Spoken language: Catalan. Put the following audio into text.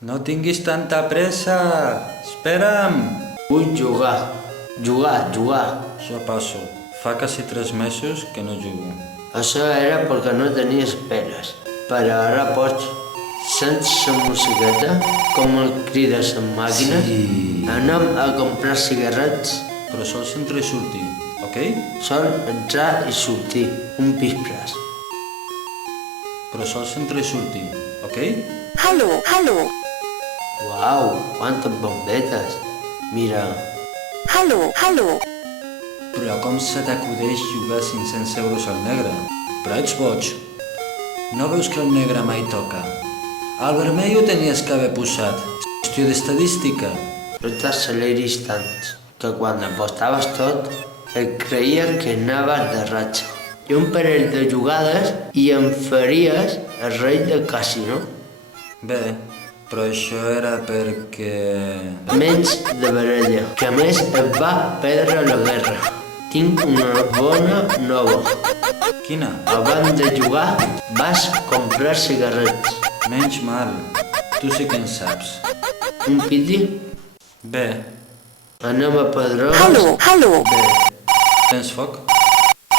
No tinguis tanta pressa. Espera'm. Vull jugar. Jugar. Jo passo. Fa quasi 3 mesos que no jugo. Això era perquè no tenies peres. Però ara pots. Sents la musiqueta? Com el crides en màquina? Sí. Anem a comprar cigarrets. Però sols entrar i sortir, ok? Sol entrar i sortir. Un pispres. Però sols entrar i sortir, ok? Hallo. Uau, quantes bombetes. Mira, Hallo. Però com se t'acudeix jugar 500 euros al negre? Però ets boig. No veus que el negre mai toca? Al vermell ho tenies que haver posat. Qüestió d'estadística. no t'acceleris tant, que quan apostaves tot, et creia que anaves de ratxa. I un parell de jugades i em faries el rei del casino. Bé, però això era perquè... Menys de baralla, que a més et va perdre la guerra. Tinc una bona nova. Quina? Abans de jugar vas comprar cigarrets. Menys mal. Tu sí que en saps. Un piti? Bé, Anem a Pedrós? Hallo. bé. Tens foc?